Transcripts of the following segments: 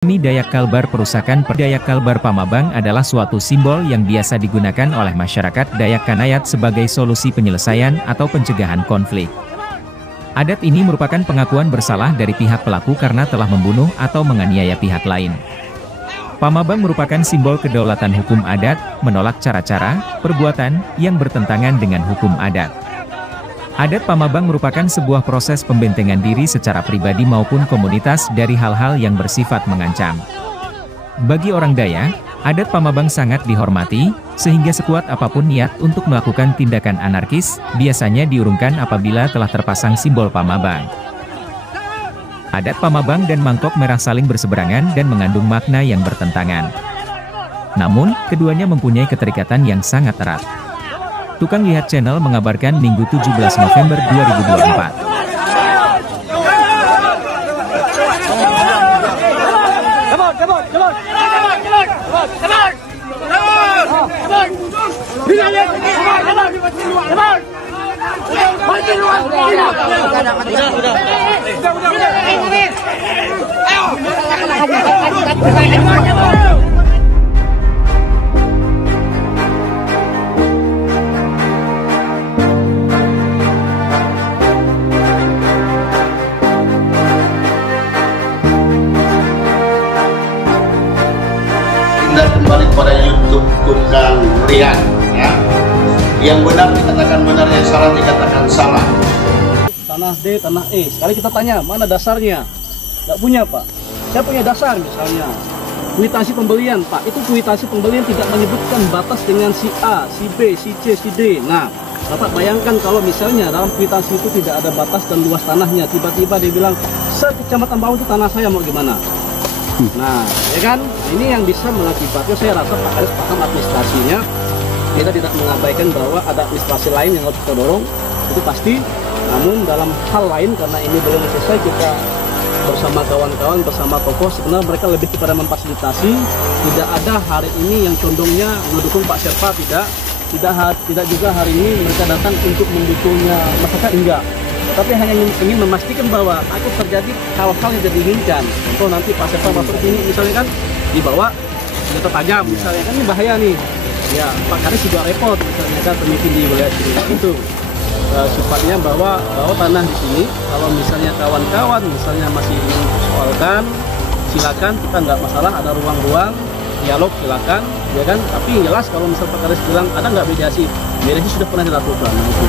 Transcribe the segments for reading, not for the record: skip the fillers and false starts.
Dayak Kalbar perusakan Dayak Kalbar Pamabang adalah suatu simbol yang biasa digunakan oleh masyarakat Dayak Kanayat sebagai solusi penyelesaian atau pencegahan konflik. Adat ini merupakan pengakuan bersalah dari pihak pelaku karena telah membunuh atau menganiaya pihak lain. Pamabang merupakan simbol kedaulatan hukum adat, menolak cara-cara, perbuatan, yang bertentangan dengan hukum adat. Adat Pamabang merupakan sebuah proses pembentengan diri secara pribadi maupun komunitas dari hal-hal yang bersifat mengancam. Bagi orang Dayak, adat Pamabang sangat dihormati, sehingga sekuat apapun niat untuk melakukan tindakan anarkis, biasanya diurungkan apabila telah terpasang simbol Pamabang. Adat Pamabang dan mangkok merah saling berseberangan dan mengandung makna yang bertentangan. Namun, keduanya mempunyai keterikatan yang sangat erat. Tukang Lihat Channel mengabarkan Minggu 17 November 2024. Kembali kepada YouTube Tukang Lihat, ya. Yang benar dikatakan benar, yang salah dikatakan salah. Tanah D, tanah E. Sekali kita tanya, mana dasarnya? Nggak punya, Pak. Saya punya dasar misalnya. Kuitansi pembelian, Pak. Itu kuitansi pembelian tidak menyebutkan batas dengan si A, si B, si C, si D. Nah, Bapak bayangkan kalau misalnya dalam kuitansi itu tidak ada batas dan luas tanahnya. Tiba-tiba dia bilang, sekecamatan bawah itu tanah saya, mau gimana? Nah, ya kan, ini yang bisa mengakibatkan, saya rasa Pak Kades paham administrasinya. Kita tidak mengabaikan bahwa ada administrasi lain yang harus kita dorong, itu pasti. Namun dalam hal lain, karena ini belum selesai, kita bersama kawan-kawan, bersama tokoh, sebenarnya mereka lebih kepada memfasilitasi. Tidak ada hari ini yang condongnya mendukung Pak Sherpa, tidak juga hari ini mereka datang untuk mendukungnya masyarakat, enggak. Tapi hanya ingin memastikan bahwa takut terjadi hal-hal yang tidak diinginkan. Contoh nanti Pak Sherpa masuk sini misalnya kan dibawa senjata tajam misalnya, kan ini bahaya nih. Ya Pak Kades juga repot misalnya kan, pemimpin di wilayah sini itu sifatnya bahwa tanah di sini. Kalau misalnya kawan-kawan misalnya masih ingin soalkan, silakan, kita nggak masalah, ada ruang-ruang dialog, silakan, ya kan. Tapi yang jelas kalau misalnya Pak Kades bilang ada nggak mediasi sudah pernah dilakukan. Nah, itu.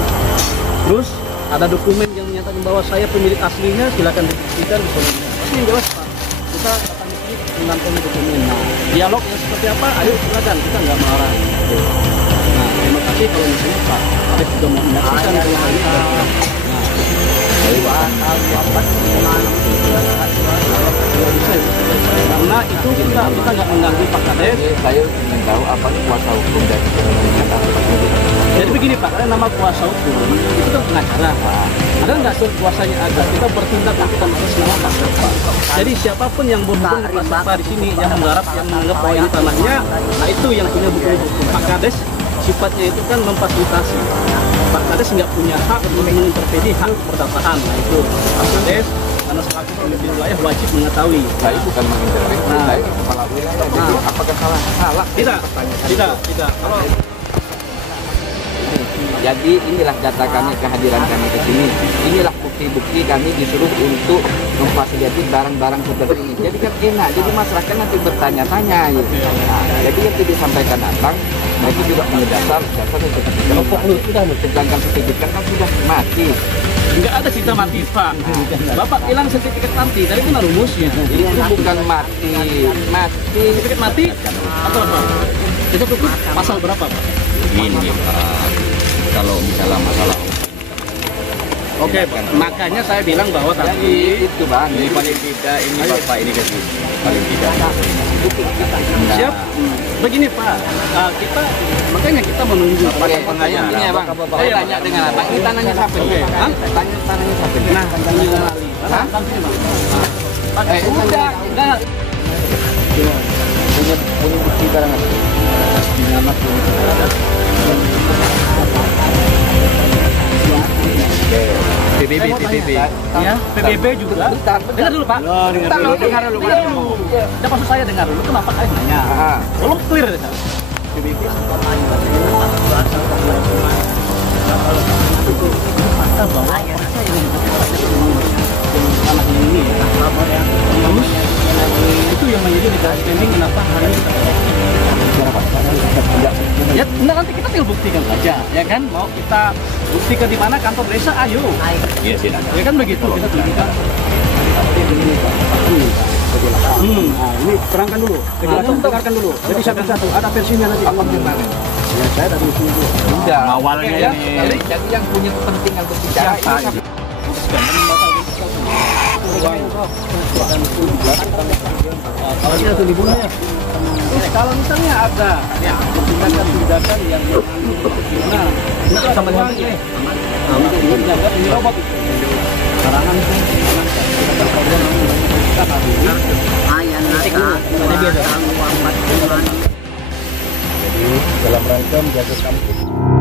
Terus ada dokumen yang menyatakan bahwa saya pemilik aslinya, silakan dibuktikan. Tapi yang jelas Pak, kita akan mengantongi dokumen. Nah, dialognya seperti apa? Ayo silakan, kita nggak melarang. Nah, terima kasih kalau misalnya Pak Kades sudah mau menyaksikan ruangan ini. Karena itu kita nggak mengganggu Pak Kades. Saya ingin tahu apa kuasa hukum dari Jadi begini Pak, karena nama kuasa hukum itu kan pengacara Pak. Ada nggak kuasanya ada? Kita bertindak atas nama Pak Sherpa. Jadi siapapun yang berhubung Pak Sherpa di sini, yang menganggap bahwa ini tanahnya, nah itu yang punya hukum. Pak Kades sifatnya itu kan memfasilitasi. Pak Kades nggak punya hak untuk mengintervensi hak perdataan. Nah itu Pak Kades karena selaku pemimpin wilayah wajib mengetahui. Saya bukan mengintervensi, saya kepala wilayah. Apakah salah? Tidak. Kalau jadi inilah data kami, kehadiran kami ke sini. Inilah bukti-bukti kami disuruh untuk memfasilitasi barang-barang seperti ini. Jadi kan enak, jadi masyarakat nanti bertanya-tanya gitu. Nah, jadi yang disampaikan Abang, mereka juga punya dasar seperti kelompok sedangkan sertifikat kan sudah mati. nggak ada cerita mati Pak. Bapak bilang sertifikat mati, tadi kan rumusnya. Itu bukan mati. Sertifikat mati atau apa? Kita tutup pasal berapa Pak? Ini Pak, kalau misalnya masalah Oke, makanya saya bilang bahwa tadi itu Bang, Jadi paling tidak ini Bapak ini ke sini, paling tidak. siap. Begini Pak, makanya kita menunggu pertanyaan ini ya Bang. Saya tanya dengan Abang, ini tanahnya siapa? Tanahnya siapa? Nah, ini kembali. Udah, enggak. Punya bukti barang apa? Nama punya. Oke. PBB. Ya, PBB juga. Dengar dulu Pak. Dengar dulu. Ya, maksud saya dengar dulu. Kenapa kalian nanya? Belum clear ya. PBB ini itu yang menjadi misunderstanding kenapa hari ini ya, nah nanti kita tinggal buktikan saja, ya kan? Mau kita buktikan di mana kantor desa, ayo. Iya sih. Ya kan begitu. Kita tunjukkan. Nah, ini terangkan dulu. Dengarkan dulu. Jadi satu-satu ada versinya nanti. Apa gimana? Ya saya dari sini dulu. Sudah. Awalnya Ya, ini. jadi yang punya kepentingan berbicara ini Kalau ini satu dibunuh ya. Terus kalau misalnya ada ya tindakan yang gimana? Kita sama dengan ini. Ini jaga ini robot. Karangan itu. Jadi dalam rangka menjaga kampus.